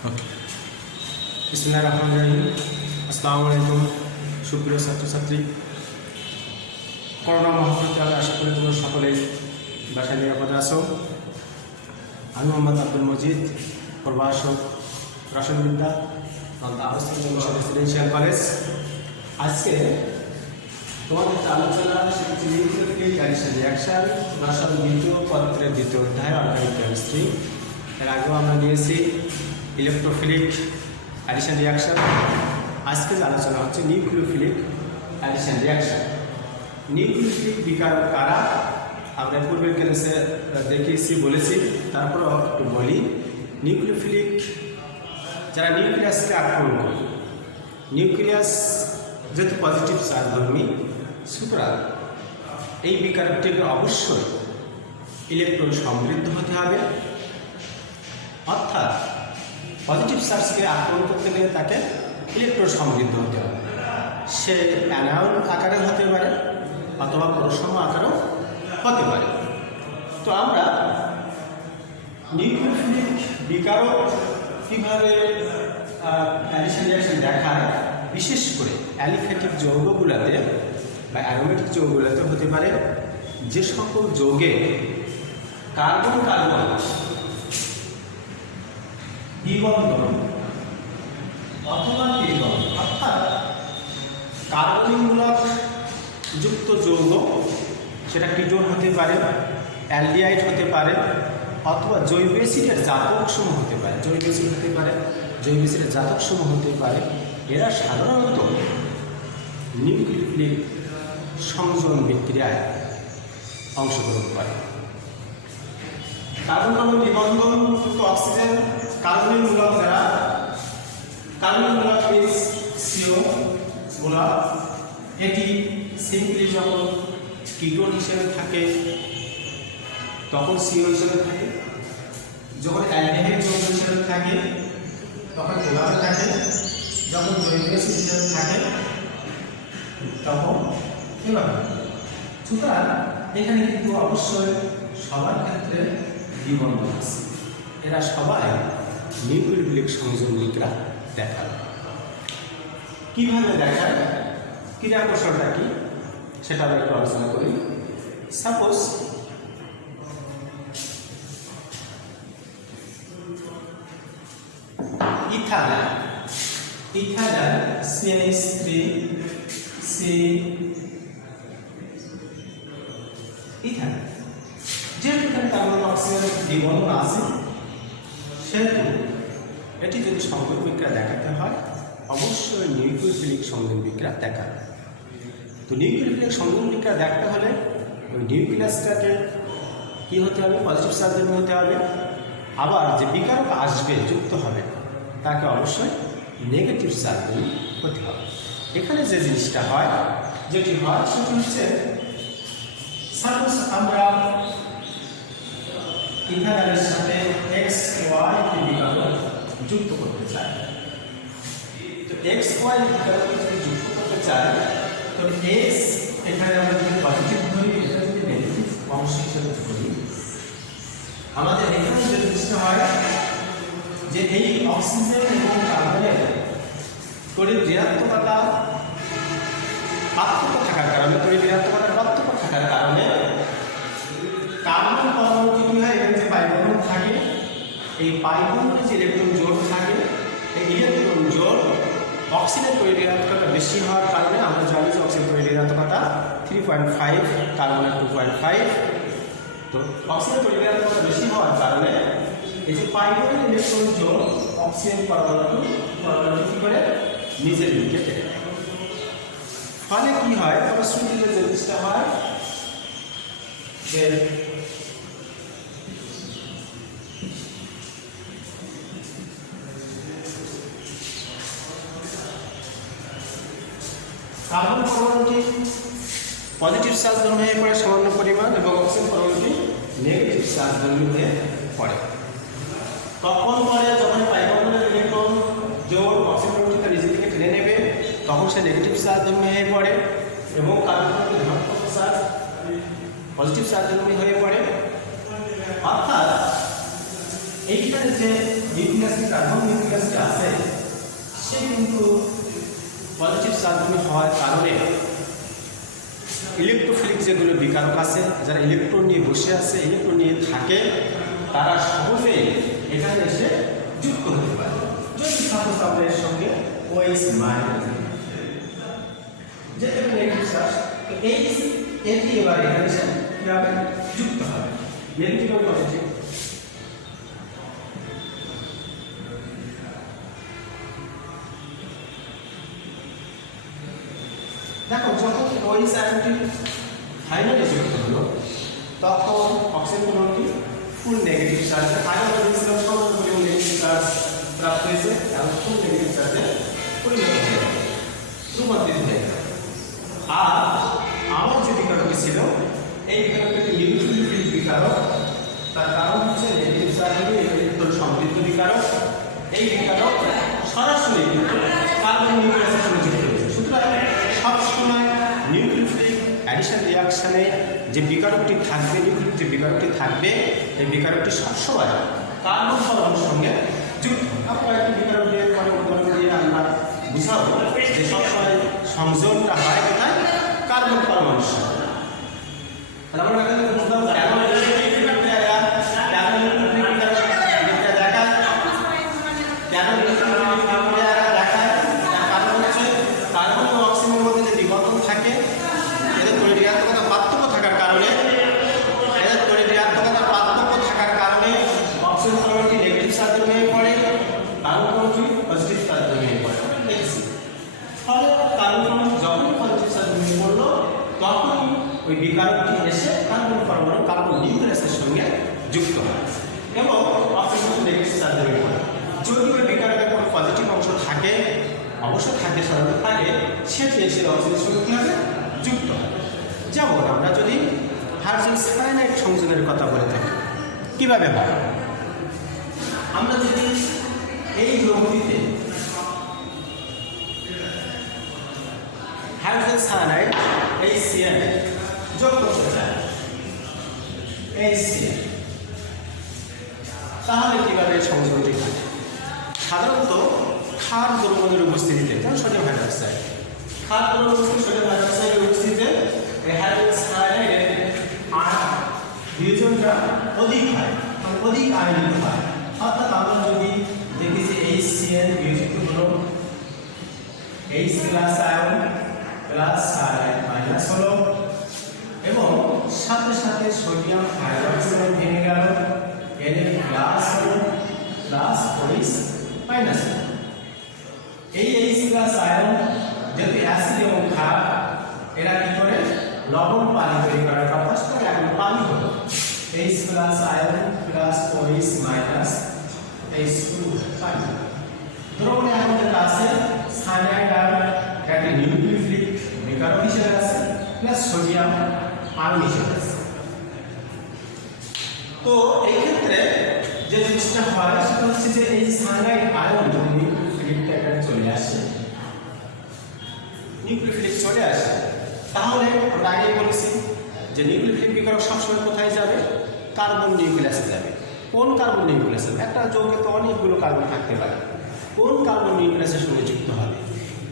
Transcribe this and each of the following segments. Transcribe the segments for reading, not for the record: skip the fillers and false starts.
বিসমিল্লাহির রহমানির রহিম। আসসালামু আলাইকুম সুপ্রিয় ছাত্রছাত্রী। করোনা মহামারীতে আমি আশা করি তোমরা সকলেই বাসায় নিরাপদে আছো। আমি মোহাম্মদ আব্দুল মজিদ, প্রভাষক রসায়নবিদ্যা, রেসিডেন্সিয়াল কলেজ। আজকে তোমাদের আলোচনা সেটি নিউক্লিওফিলিক অ্যাডিশন রিঅ্যাকশন, রসায়ন দ্বিতীয় পত্রের দ্বিতীয় অধ্যায় অর্গানিক কেমিস্ট্রি। এর আগেও আমরা নিয়েছি ইলেকট্রোফিলিক অ্যাডিশন রিঅ্যাকশন। আজকে যে আলোচনা হচ্ছে নিউক্লিওফিলিক অ্যাডিশন রিঅ্যাকশন। নিউক্লিওফিলিক বিকারক কারা আমরা পূর্বের ক্লাসে দেখিয়েছি, বলেছি, তারপর একটু বলি। নিউক্লিওফিলিক যারা নিউক্লিয়াসকে আক্রমণ করে, নিউক্লিয়াস যেহেতু পজিটিভ চার্জধর্মী, সুতরাং এই বিকারকটিকে অবশ্যই ইলেকট্রন সমৃদ্ধ হতে হবে। অর্থাৎ পজিটিভ চার্জকে আক্রমণ করতে গেলে তাকে ইলেকট্রন সমৃদ্ধ হতে হবে। সে অ্যানায়ন আকারে হতে পারে অথবা প্রসম আকারেও হতে পারে। তো আমরা নিউক্লিওফিলিক বিকারক কীভাবে অ্যাডিশন রিঅ্যাকশন দেখায়, বিশেষ করে অ্যালিফ্যাটিক যৌগগুলোতে বা অ্যারোমেটিক যৌগগুলোতে হতে পারে যে সকল যৌগে কার্বন কার্বন দ্বিবন্ধন অথবা ত্রিবন্ধন, অর্থাৎ কার্বনিকমূলক যুক্ত যৌগ, সেটা কিটোন হতে পারে, অ্যালডিহাইড হতে পারে, অথবা জৈব অ্যাসিডের জাতকসমূহ হতে পারে, জৈব অ্যাসিড হতে পারে, জৈব অ্যাসিডের জাতকসমূহ হতে পারে। এরা সাধারণত নিউক্লিওফিলিক সংযোজন বিক্রিয়ায় অংশগ্রহণ করে। কার্বন কার্বন দ্বিবন্ধনযুক্ত অক্সিজেন কার্বনিক মূলক, যারা কার্বনিক মূলক সিও মূলক, এটি সিম্পলি যখন কিটোন হিসেবে থাকে তখন সিও হিসেবে থাকে, যখন অ্যালডিহাইড যৌগ হিসেবে থাকে তখন এভাবে থাকে, যখন জৈব অ্যাসিড হিসেবে থাকে তখন এভাবে। সুতরাং এখানে কিন্তু অবশ্যই সবার ক্ষেত্রে দ্বিবন্ধন আছে। এরা সবাই নিউক্লিওফিলিক সংযোজনিকরা দেখায়। কীভাবে দেখায়, ক্রিয়া কৌশলটা কি সেটা আমরা একটু আলোচনা করি। Suppose ethanol CH3 C ethanol, যেহেতু এখানে কার্বন অক্সিজেন দ্বিবন্ধন আছে, সেহেতু এটি যদি সংযোগ বিক্রিয়া দেখাতে হয় অবশ্যই নিউক্লিওফিলিক সংযোগ বিক্রিয়া দেখাবে। তো নিউক্লিওফিলিক সংযোগ বিক্রিয়া দেখাতে হলে ওই নিউক্লিয়াসটাকে কী হতে হবে, পজিটিভ চার্জের হতে হবে। আবার যে বিকারক আসবে, যুক্ত হবে, তাকে অবশ্যই নেগেটিভ চার্জের হতে হবে। এখানে যে জিনিসটা হয়, যেটি হয় সেটি হচ্ছে, সাপোজ আমরা ইথানলের সাথে XY বিকারক যুক্ত করতে চাই। তো XY বিকারক যদি যুক্ত করতে চাই, তো X এখানে আমরা যদি পজিটিভ ধরি, এটা যদি নেগেটিভ অংশ হিসেবে ধরি, আমাদের এখানে যে জিনিসটা হয় যে এই অক্সিজেন এবং কার্বনের তড়িৎ ঋণাত্মকতা পার্থক্য থাকার কারণে, তড়িৎ ঋণাত্মকতার পার্থক্য থাকার কারণে কার্বন পরমাণুটি কী হয়, এখানে যে পাইবন্ধন থাকে, এই পাইবন্ধনে যে ইলেকট্রন জোড় থাকে, এই ইলেকট্রন জোড় অক্সিজেন তড়িৎ ঋণাত্মকতা বেশি হওয়ার কারণে আমরা জানি যে অক্সিজেন তড়িৎ ঋণাত্মকতা 3.5, কার্বনের 2.5। তো অক্সিজেন তড়িৎ ঋণাত্মকতা বেশি হওয়ার কারণে এই যে পাইবনের ইলেকট্রন জোড় অক্সিজেন পরমাণু কী করে নিজের দিকে টেনে নেয়। ফলে কী হয়, ফলশ্রুতিতে যে জিনিসটা হয় যে কার্বন পরমাণুটি পজিটিভ চার্জধর্মী হয়ে পড়ে সামান্য পরিমাণ, এবং অক্সিজেন পরমাণুটি নেগেটিভ চার্জধর্মী হয়ে পড়ে। তখন পরে যখন পাইবন্ধনের ইলেকট্রন জোড় অক্সিজেন পরমাণুটি নিজের দিকে টেনে নেবে, তখন সে নেগেটিভ চার্জধর্মী হয়ে পড়ে, এবং কার্বন পরমাণু ধনাত্মক চার্জ পজিটিভ চার্জধর্মী হয়ে পড়ে। অর্থাৎ এইখানে যে নিউক্লিয়াসটি কার্বন নিউক্লিয়াসটি আছে সে কিন্তু পজিটিভ চার্জ হওয়ার কারণে ইলেকট্রোফিলিক যেগুলো বিকারক আছে, যারা ইলেকট্রন নিয়ে বসে আছে, ইলেকট্রন নিয়ে থাকে, তারা সহজেই এখানে এসে যুক্ত হতে পারে। যদি সাপোজ আমরা এর সঙ্গে ওএইচ মাইনাস যেটা নেগেটিভ চার্জ, তো এটি এবার এখানে এসে কিভাবে যুক্ত হবে, নেগেটিভ ও পজিটিভ। দেখো যখন ওএইচ আয়নটি ফাইনালে যুক্ত হলো তখন অক্সিজেন অণুটি ফুল নেগেটিভ চার্জে আয়ন দিয়েছিল সমান পরিমাণ নেগেটিভ চার্জ প্রাপ্ত হয়েছে এবং ফুল নেগেটিভ চার্জে পরিণত হয়েছে, রূপান্তরিত হয়ে গেল। আর আমার যে বিকারকটি ছিল এই বিকারকটি নিউক্লিওফিলিক বিকারক, তার কারণ হচ্ছে নেগেটিভ চার্জ হলে ইলেকট্রন সমৃদ্ধ বিকারক। এই বিকারক সরাসরি কিন্তু কার্বন নিউক্লিয়াসের সঙ্গে যুক্ত হয়েছে। সুতরাং সবসময় নিউক্লিওফিলিক অ্যাডিশন রিয়াকশানে যে বিকারকটি থাকবে, নিউক্লিক যে বিকারকটি থাকবে, এই বিকারকটি সবসময় কার্বন পরমাণুর সঙ্গে যুক্ত। আপনার একটি বিকারক দিয়ে পরে উদাহরণ দিয়ে আমরা বুঝাবো যে সবসময় সংযোগটা হয় কোথায়, কার্বন পরমাণুর সঙ্গে। তাহলে আমরা এখানে বুঝলাম ওই বিকারকটি এসে কার্বন পরমাণু কার্বন নিউক্লিয়াসের সঙ্গে যুক্ত হয় এবং অক্সিজেন নেগেটিভ চার্জের উপর। যদি ওই বিকারকের কোনো পজিটিভ অংশ থাকে, অবশ্য থাকে, সাধারণত থাকে, সেটি এসে অক্সিজেনের সঙ্গে কী হবে, যুক্ত হয়। যেমন আমরা যদি হাইড্রোজেন সায়ানাইড সংযোগের কথা বলে থাকি, কীভাবে হয়? আমরা যদি এই যৌগটিতে হাইড্রোজেন সায়ানাইড HCl যোগ করতে চাই, HCl, তাহলে কীভাবে সংযোগটি হয়? সাধারণত ক্ষার দ্রবণের উপস্থিতিতে, যেমন সোডিয়াম হাইড্রোক্সাইড, ক্ষার দ্রবণ সোডিয়াম হাইড্রোক্সাইডের উপস্থিতিতে এই হাইড্রোজেন সায়ানাইডের বিয়োজনটা অধিক হয়, অধিক আয়নিত হয়। অর্থাৎ আমরা যদি দেখি যে HCl বিয়োজিত হলো H plus ion plus cyanide minus হলো এবং সাথে সাথে সোডিয়াম হাইড্রোক্সাইড ভেঙে গেল, Na প্লাস হলো প্লাস OH মাইনাস। এই H প্লাস আয়ন যেহেতু অ্যাসিড এবং ক্ষার, এরা কি করে লবণ পানি তৈরি করার কথা, সেটা এখন পানি হলো H plus ion plus OH minus H2 পানি। দ্রবণে এখন যেটা আছে সায়ানাইড আয়ন, এটা নিউক্লিওফিলিক বিকারক হিসেবে আছে, প্লাস সোডিয়াম আয়ন হিসেবে আছে। তো এই ক্ষেত্রে যে জিনিসটা হয় সেটা হচ্ছে যে এই সায়ানাইড আয়ন যদি নিউক্লিওফিলিকটা এখানে চলে আসে, নিউক্লিওফিলিক চলে আসে, তাহলে আমরা আগে বলেছি যে নিউক্লিওফিলিক বিকারক সবসময় কোথায় যাবে, কার্বন নিউক্লিয়াসে যাবে। কোন কার্বন নিউক্লিয়াসে? একটা যৌগে তো অনেকগুলো কার্বন থাকতে পারে, কোন কার্বন নিউক্লিয়াসের সঙ্গে যুক্ত হবে?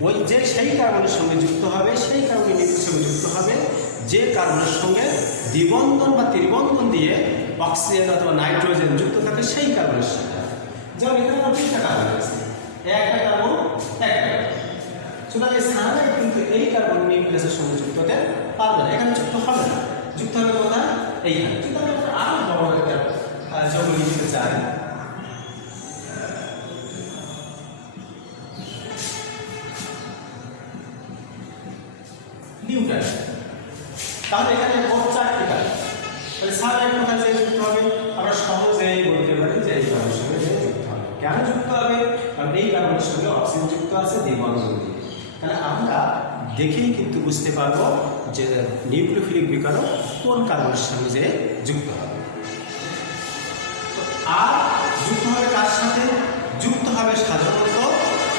ওই যে সেই কার্বনের সঙ্গে যুক্ত হবে, সেই কার্বন নিউক্লিয়াসের সঙ্গে যুক্ত হবে যে কার্বনের সঙ্গে দ্বিবন্ধন বা ত্রিবন্ধন দিয়ে অক্সিজেন অথবা নাইট্রোজেন যুক্ত থাকে, সেই কার্বনের সঙ্গে। যেমন এখানে তিনটা কার্বন আছে, একটা কার্বন একটা। সুতরাং এই সায়ানাইড কিন্তু এই কার্বন নিউক্লিয়াসের সঙ্গে যুক্ত হতে পারবে না, এখানে যুক্ত হবে না। যুক্ত হবে কোথায়? এইখানে। যদি আমরা আরো বড় একটা যৌগ লিখতে চাই, নিউটন, তাহলে এখানে মোট চারটি কার্বন। তাহলে সায়ানাইড কোথায় যেয়ে যুক্ত হবে? আমরা সহজেই বলতে পারি যে এই কার্বনের সঙ্গে যুক্ত হবে। কেন যুক্ত হবে? কারণ এই কার্বনের সঙ্গে অক্সিজেন যুক্ত আছে দ্বিবন্ধন দিয়ে। তাহলে আমরা দেখেই কিন্তু বুঝতে পারবো যে নিউক্লিওফিলিক বিকারক কোন কার্বনের সঙ্গে যে যুক্ত হবে। আর যুক্ত হবে কার সাথে? যুক্ত হবে সাধারণত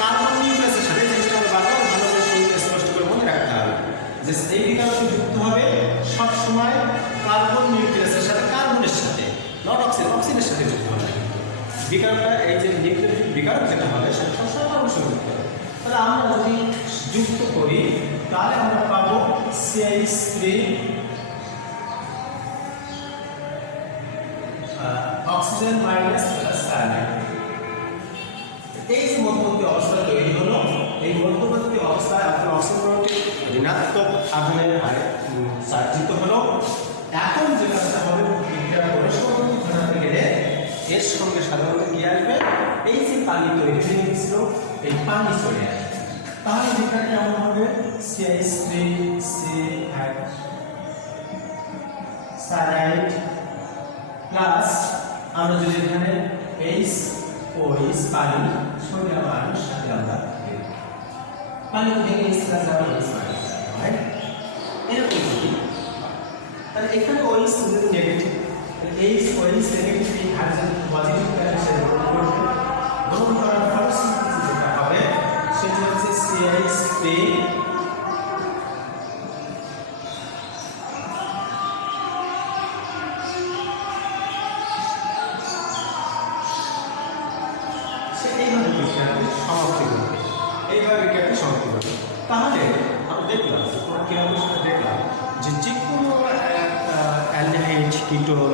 কার্বন নিউক্লিয়াসের সাথে। জিনিসটা আমরা বারবার ভালোভাবে স্পষ্ট করে মনে রাখতে হবে যে এই বিকারকটি যুক্ত হবে সবসময় কার্বন নিউক্লিয়াসের সাথে, কার্বনের সাথে, নট অক্সিজেন, অক্সিজেনের সাথে যুক্ত হবে। বিকারকটা এই যে নিউক্লিওফিলিক বিকারক যেটা হবে সেটা সবসময় পারমাণবিক সঙ্গে যুক্ত হবে। তাহলে আমরা যদি যুক্ত করি তাহলে আমরা পাবো CH3 oxygen minus plus cyanide. এই যে মধ্যবর্তী অবস্থা তৈরি হলো, এই মধ্যবর্তী অবস্থায় আপনার অক্সিজেন পরমাণুটি ঋণাত্মক আধানের হারে চার্জিত হলো। এখন যে কাজটা হবে বিক্রিয়া পরস্পরবর্তী ঘটাতে গেলে এর সঙ্গে সাধারণত কি আসবে, এই যে পানি তৈরি হয়ে গেছিল এই পানি চলে আসবে। তাহলে বিক্রিয়া কেমন হবে, CH3 সায়ানাইড প্লাস আমরা যদি এখানে HOH পানি সোডিয়াম আয়নের সাথে আমরা পানি থেকে H প্লাস আর OH পানি, রাইট? এরকম যদি তাহলে এখানে OH যদি নেগেটিভ, OH নেগেটিভ এই হাইড্রোজেন পজিটিভ কানেকশন গ্রহণ করার ফলশ্রুতিতে যেটা হবে সেটা হচ্ছে CH3 তাহলে আমরা দেখলাম যে যে কোনো অ্যালডিহাইড কিটোন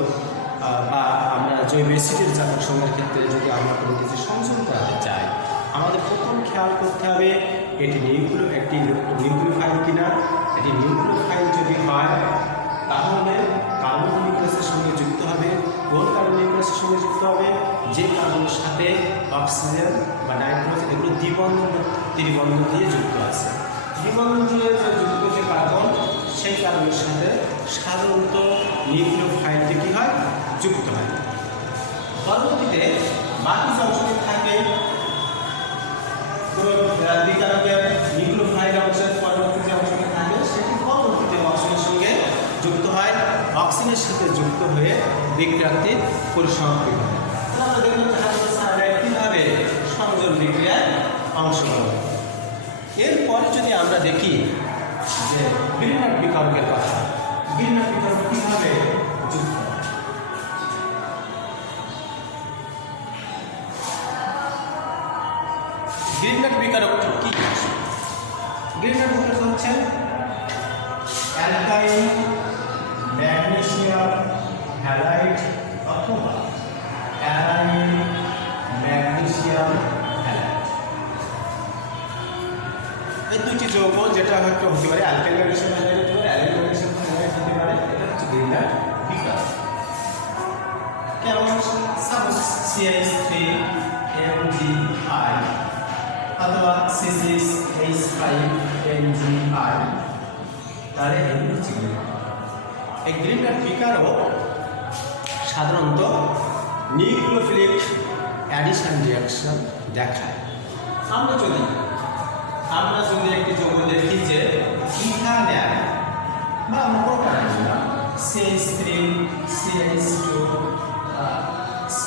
বা আমরা জৈব অ্যাসিডের জাতক সঙ্গের ক্ষেত্রে যদি আমরা কোনো কিছু সংযোগ করতে চাই আমাদের প্রথম খেয়াল করতে হবে এটি একটি নিউক্লিওফাইল কিনা। এটি নিউক্লিওফাইল যদি হয় তাহলে কার্বন নিউক্লিয়াসের সঙ্গে যুক্ত হবে। কোন কার্বন নিউক্লিয়াসের সঙ্গে যুক্ত হবে, যে কার্বনের সাথে অক্সিজেন বা নাইট্রোজেন এগুলো ত্রিবন্ধন দিয়ে যুক্ত আছে। ত্রিবন্ধন দিয়ে যে যুক্ত যে কার্বন সেই কার্বনের সাথে সাধারণত নিউক্লিওফাইলটি কী হয়, যুক্ত হয়। পরবর্তীতে বাকি যে অংশটি থাকে বিকারকের নিউক্লিওফাইল অংশের পরবর্তী যে অংশটি থাকে সেটি পরবর্তীতে অক্সিজেনের সঙ্গে যুক্ত হয়, অক্সিজেনের সাথে যুক্ত হয়ে বিক্রিয়াটি পরিসমাপ্তি হয়। আমরা দেখলাম কীভাবে সংযোগ বিক্রিয়ায় অংশগ্রহণ। এরপরে যদি আমরা দেখি যে গ্রিনার বিকারকের কথা, গ্রিনার বিকারক কীভাবে যুক্ত হয়। গ্রিনার বিকারকটি কি? গ্রিনার বিকারক হচ্ছে অ্যালকাইল ম্যাগনেসিয়াম হ্যালাইড অথবা অ্যারাইল ম্যাগনেসিয়াম হ্যালাইড। এই দুইটি যৌগ যেটা হয়তো হতে পারে অ্যালকাইল ম্যাগনেসিয়াম হ্যালাইড হতে পারে, অ্যারাইল ম্যাগনেসিয়াম হ্যালাইড হতে পারে। এটা হচ্ছে গ্রিনার বিকারক। কেমন? সাপোজ CH3MgI অথবা C6H5MgI, তাহলে এগুলো হচ্ছে এই গ্রিনার বিকারক সাধারণত নিউক্লিওফিলিক অ্যাডিশন রিঅ্যাকশন দেখায়। আমরা যদি একটি যৌগ দেখি যে ইথানল বা আমরা প্রোপানল না CH3 CH2 C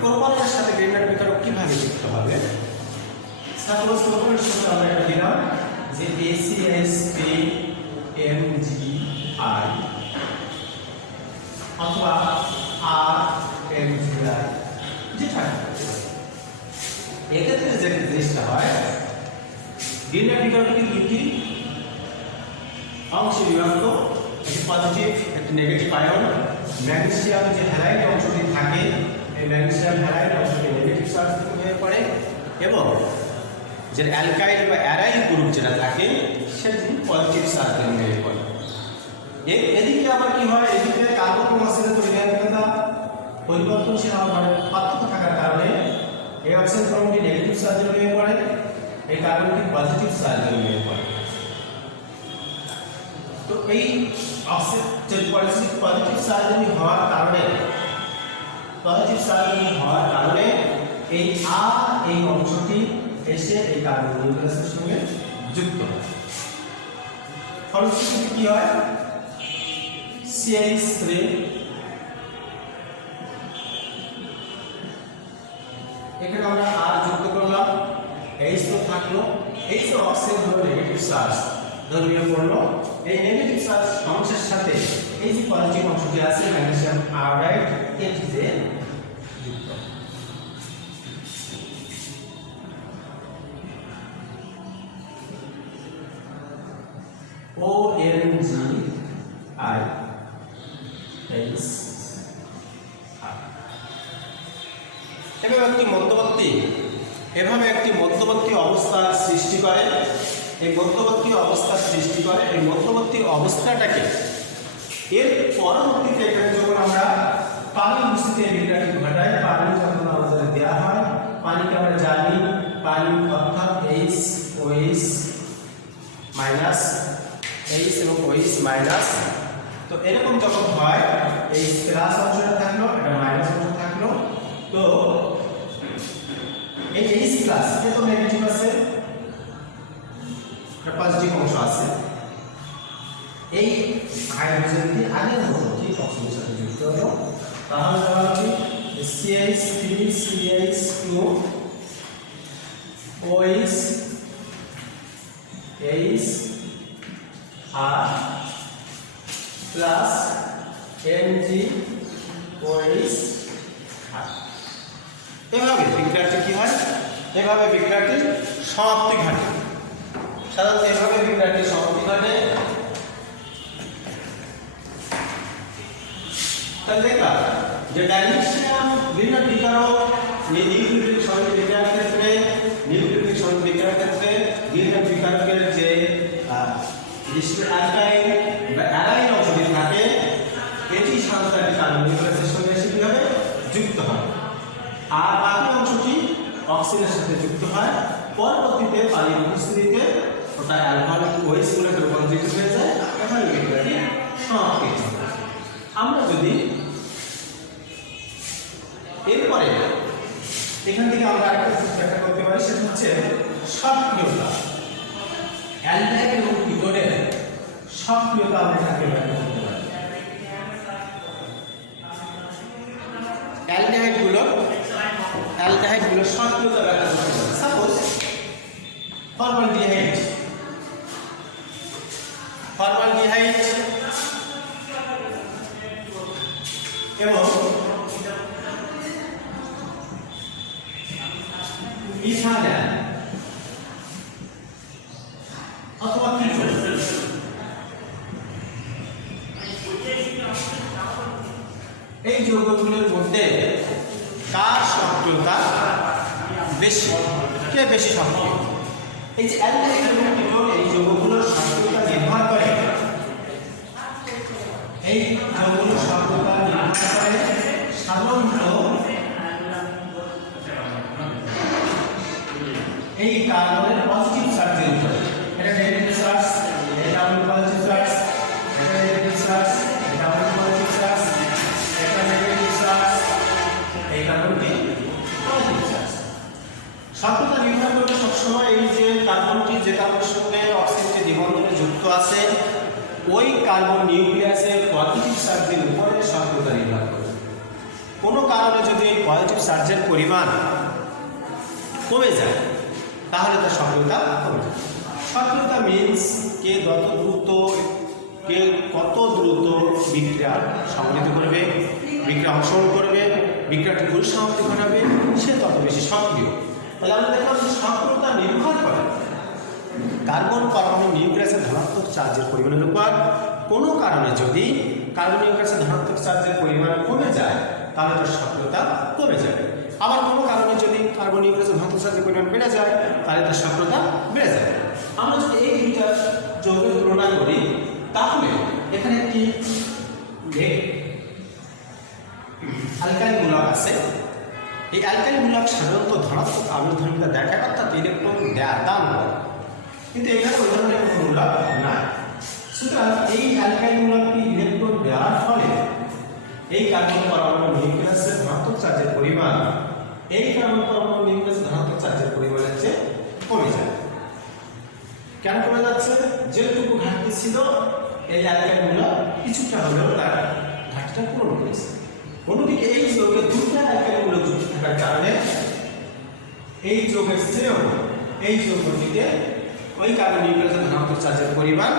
প্রোপানলের সাথে গ্রিনার বিকারক কিভাবে যুক্ত হবে? সাপোজ প্রোপানলের সাথে আমরা এটা দিলাম যে ACH3MgI অথবা RMgI, যেটা এক্ষেত্রে যে জিনিসটা হয় গ্রিনার বিকারকটি দুটি অংশে বিভক্ত, একটি পজিটিভ একটি নেগেটিভ আয়ন। ম্যাগনেসিয়াম যে হ্যালাইড অংশটি থাকে এই ম্যাগনেসিয়াম হ্যালাইড অংশটি নেগেটিভ চার্জ হয়ে পড়ে এবং যে অ্যালকাইল বা অ্যারাইল গ্রুপ যেটা থাকে সেটি পজিটিভ চার্জ হয়ে পড়ে। এদিকে আবার কি হয়, এদিকে কার্বন অক্সিজেন তৈরিটা পরিবর্তনশীল হওয়ার পার্থক্য থাকার কারণে এই অক্সিজেন পরমাণুটি নেগেটিভ চার্জ হয়ে পড়ে, এই কার্বনটি পজিটিভ চার্জ হয়ে পড়ে। তো এই অক্সিজেন পজিটিভ চার্জ হওয়ার কারণে এই এই অংশটি এসে এই কার্বন নিউক্লিয়াসের সঙ্গে যুক্ত হয়। ফলশ্রুতিতে কি হয়, CH3 এখানে আমরা আর যুক্ত করলাম, H তো থাকলো, এই যে অক্সিজেন হলো নেগেটিভ চার্জ ধরিয়ে পড়লো, এই নেগেটিভ চার্জ অংশের সাথে এই যে পজিটিভ অংশটি আছে ম্যাগনেসিয়াম আয়োডাইড এটিতে যুক্ত। ONGIH এভাবে একটি মধ্যবর্তী অবস্থার সৃষ্টি করে। এই মধ্যবর্তী অবস্থার সৃষ্টি করে এই মধ্যবর্তী অবস্থাটাকে এর পরবর্তীতে এখানে যখন আমরা পানি মিশ্রিত বিক্রিয়াটি ঘটাই, পানি যখন আমাদের দেওয়া হয়, পানিকে আমরা জানি পানি অর্থাৎ H মাইনাস H এবং OH মাইনাস। তো এরকম যখন হয় এই প্লাস অংশটা থাকলো, এটা মাইনাস অংশ থাকলো, তো এই H প্লাস এ তো নেগেটিভ আছে, এটা পজিটিভ অংশ আছে। এই হাইড্রোজেনটি আগের মতো ঠিক অক্সিজেনের সাথে যুক্ত হলো, তাহলে দেওয়া হচ্ছে CH3CH2 OH আর প্লাস NgOH। এভাবে বিক্রিয়াটি কি হয়? এভাবে বিক্রিয়াটি সমাপ্তি ঘটে। সাধারণত এভাবে বিক্রিয়াটি সমাপ্তি ঘটে। তাহলে দেখলাম যে ম্যাগনেসিয়াম বিভিন্ন বিকারক নিউক্লিওফিলিক সংযোগ বিক্রিয়ার ক্ষেত্রে বিভিন্ন বিকারকের যে অ্যালকাইন বা অ্যালাইন অংশটি থাকে এটি সাধারণত কার্বনিক অ্যাসিডের সঙ্গে এসে কিভাবে যুক্ত হয়, আর বাকি অংশটি অক্সিজেনের সাথে যুক্ত হয়। পরবর্তীতে পানির উপস্থিতিতে ওটা অ্যালকোহলিক ওএইচ গুলোতে রূপান্তরিত হয়ে যায়, এখন বিক্রিয়াটি সমাপ্তি হয়। আমরা যদি এরপরে এখান থেকে আমরা আরেকটা ব্যাখ্যা করতে পারি, সেটা হচ্ছে সক্রিয়তা। অ্যালডিহাইড এবং কিটোনের সক্রিয়তা আমরা এখানে ব্যাখ্যা করতে পারি। অ্যালডিহাইডগুলো সক্রিয়তা ব্যাখ্যা করতে পারি। সাপোজ ফর্মালডিহাইড এবং ইথানল অথবা কিটোন, এই যৌগগুলোর মধ্যে কার সক্রিয়তা বেশি? কে বেশি সক্রিয়? এই যে অ্যালডিহাইড এবং কিটোন এই যৌগগুলোর সক্রিয়তা নির্ভর করে, এই যৌগগুলোর সক্রিয়তা নির্ভর করে সাধারণত এই কার্বনের পজিটিভ চার্জের উপরে। এটা নেগেটিভ চার্জ, এটা পজিটিভ চার্জ, এটা নেগেটিভ চার্জ, এটা পজিটিভ চার্জ, এটা নেগেটিভ চার্জ, এই কার্বনটি পজিটিভ চার্জ। সক্রিয়তা নির্ভর করবে সবসময় এই যে কার্বনটি যে কার্বনের সঙ্গে অক্সিজেনটি দ্বিবন্ধনে যুক্ত আছে ওই কার্বন নিউক্লিয়াসের পজিটিভ চার্জের উপরে সক্রিয়তা নির্ভর করবে। কোনো কারণে যদি এই পজিটিভ চার্জের পরিমাণ কমে যায় তাহলে তার সক্রিয়তা কমে যায়। সক্রিয়তা মিনস কে কত দ্রুত বিক্রিয়া সংঘটিত করবে, বিক্রিয়া অংশগ্রহণ করবে, বিক্রিয়াটি পরিসমাপ্তি ঘটাবে, সে তত বেশি সক্রিয়। তাহলে আমরা দেখলাম যে সক্রিয়তা নির্ভর করে কার্বন পরমাণু নিউক্লিয়াসের ধনাত্মক চার্জের পরিমাণের উপর। কোনো কারণে যদি কার্বন নিউক্লিয়াসের ধনাত্মক চার্জের পরিমাণ কমে যায় তাহলে তার সক্রিয়তা কমে যাবে। আবার কোনো কারণে যদি কার্বন নিউক্লিয়াসের ধনাত্মক চার্জের পরিমাণ বেড়ে যায় তাহলে তার সক্রিয়তা বেড়ে যাবে। আমরা যদি এই দুইটা যৌগের তুলনা করি তাহলে এখানে একটি অ্যালকাইল মূলক আছে। এই অ্যালকাইল মূলক সাধারণত ধনাত্মক আবেগধর্মিতা দেখায়, অর্থাৎ ইলেকট্রন দান করে, কিন্তু এখানে ওই ধরনের কোনো মূলক নাই। সুতরাং এই অ্যালকাইল মূলকটি ইলেকট্রন দেওয়ার ফলে এই কার্বন পরমাণু নিউক্লিয়াসের ধনাত্মক চার্জের পরিমাণ এই কার্বন পরমাণু নিউক্লিয়াসের ধনাত্মক চার্জের পরিমাণের চেয়ে কমে যায়। কেন কমে যাচ্ছে? যেটুকু ঘাটতি ছিল এই অ্যালকাইল মূলক কিছুটা হলেও তার ঘাটতিটা পূরণ করেছে। অন্যদিকে এই যৌগে দুটা অ্যালকাইল মূলক যুক্ত থাকার কারণে এই যৌগের চেয়েও এই যৌগটিতে ওই কার্বন নিউক্লিয়াসের ধনাত্মক চার্জের পরিমাণ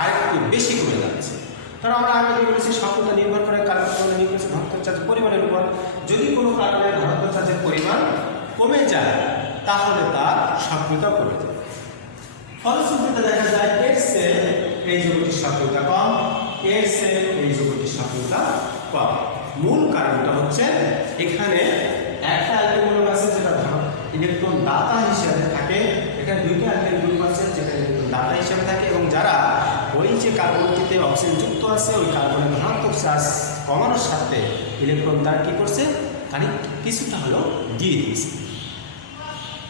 আর একটু বেশি কমে যাচ্ছে। কারণ আমরা আগে বলেছি সক্রিয়তা নির্ভর করে কার্বন নির্ভর করে ধনাত্মক চার্জের পরিমাণের উপর। যদি কোনো কারণে ধনাত্মক চার্জের পরিমাণ কমে যায় তাহলে তার সক্রিয়তা কমে যায়। ফলশ্রুতিতে দেখা যায় এর চেয়ে এই যৌগটির সক্রিয়তা কম, এর চেয়ে এই যৌগটির সক্রিয়তা কম। মূল কারণটা হচ্ছে এখানে একটা অ্যালকেন গ্রুপ আছে যেটা ইলেকট্রন দাতা হিসেবে থাকে, এখানে দুইটা অ্যালকেন গ্রুপ আছে যেটা ইলেকট্রন দাতা হিসেবে থাকে, এবং যারা ওই যে কার্বনটিতে অক্সিজেন যুক্ত আছে ওই কার্বনের ধনাত্মক চার্জ কমানোর সাথে ইলেকট্রন তার কি করছে, খানিক কিছুটা হলেও দিয়ে দিয়েছে।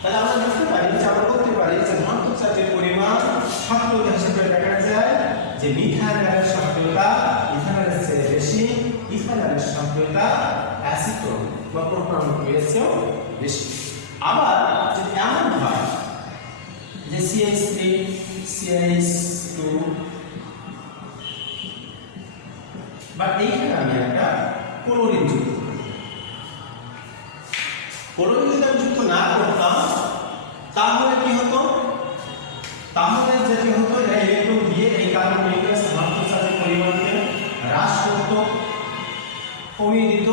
তাহলে আমরা দেখতে পারি যে আমরা বলতে পারি যে ধনাত্মক চার্জের পরিমাণ সক্রিয়তা হিসেবে দেখা যায় যে মিথানলের সক্রিয়তা ইথানলের চেয়ে বেশি, ইথানলের সক্রিয়তা অ্যাসিটোন বা প্রোপানলের চেয়েও বেশি। আবার যদি এমন হয় যে CH3 CH2 বা এইখানে আমি একটা ক্লোরিন যুক্ত যদি আমি যুক্ত না করতাম তাহলে কি হতো, তাহলে যেটি হতো ইলেকট্রন দিয়ে এই কার্বন নিউক্লিয়াস ধনাত্মক চার্জের পরিমাণকে হ্রাস করত, কমিয়ে দিত,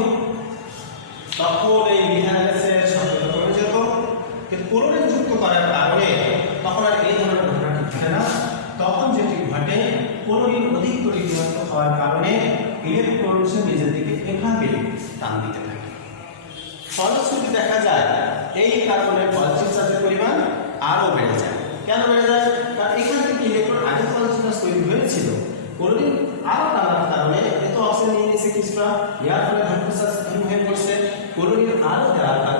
তখন এই মিথানলের সক্রিয়তা কমে যেত। কিন্তু ক্লোরিন যুক্ত করার কারণে তখন আর এই ধরনের ঘটনাটি ঘটে না। তখন যেটি ঘটে, ক্লোরিন অধিক তড়িৎ হওয়ার কারণে ইলেকট্রন নিজের দিকে এভাবে টান দিতে থাকে। ফলশ্রুতি দেখা যায় এই কার্বনের পজিটিভ চার্জের পরিমাণ আরও বেড়ে যায়। কেন বেড়ে যায়? কারণ এখান থেকে ইলেকট্রন আগে পজিটিভ চার্জ তৈরি হয়েছিল, ক্লোরিন আরও টানার কারণে এত অক্সিজেন নিয়ে নিয়েছে কিছুটা, এর ফলে ধনাত্মক চার্জ কম হয়ে পড়ছে। ক্লোরিন আরও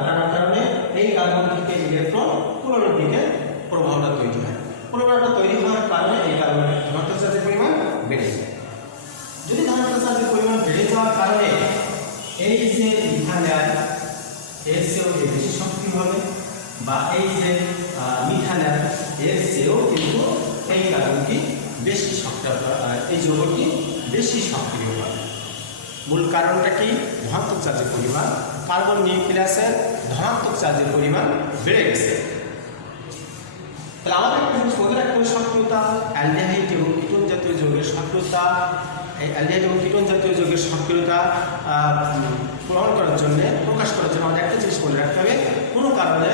টানার কারণে এই কার্বন থেকে ইলেকট্রন ক্লোরিনের দিকে প্রবাহটা তৈরি হয়। প্রবাহটা তৈরি হওয়ার কারণে এই কার্বনের ধনাত্মক চার্জের পরিমাণ বেড়ে যায়। যদি ধনাত্মক চার্জের পরিমাণ বেড়ে যাওয়ার কারণে এই যে ইথানল এর চেয়েও বেশি শক্তি হবে, বা এই যে মিথানল এর চেয়েও কিন্তু এই কার্বনটি বেশি সক্রিয়, এই যৌগটি বেশি সক্রিয় হবে। মূল কারণটা কি? ধনাত্মক চার্জের পরিমাণ, কার্বন নিউক্লিয়াসের ধনাত্মক চার্জের পরিমাণ বেড়ে গেছে। তাহলে আমাদের একটা জিনিস মনে রাখতে হবে, সক্রিয়তা অ্যালডিহাইড এবং কিটোন জাতীয় যৌগের সক্রিয়তা, এই অ্যালডিহাইড এবং কিটোন জাতীয় যৌগের সক্রিয়তা প্রমাণ করার জন্য, প্রকাশ করার জন্য আমাদের একটা জিনিস মনে রাখতে হবে, কোনো কারণে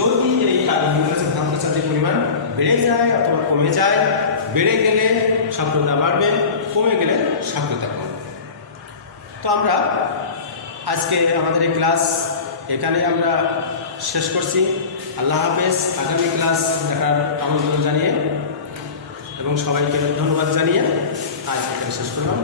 যদি এই কার্বন নিউক্লিয়াসের ধনাত্মক চার্জের পরিমাণ বেড়ে যায় অথবা কমে যায়, বেড়ে গেলে সক্রিয়তা বাড়বে, কমে গেলে সক্রিয়তা কমবে। তো আমরা আজকে আমাদের এই ক্লাস এখানে আমরা শেষ করছি। আল্লাহ হাফেজ। আগামী ক্লাস দেখার আমন্ত্রণ জানিয়ে এবং সবাইকে ধন্যবাদ জানিয়ে আজ এখানে শেষ করলাম।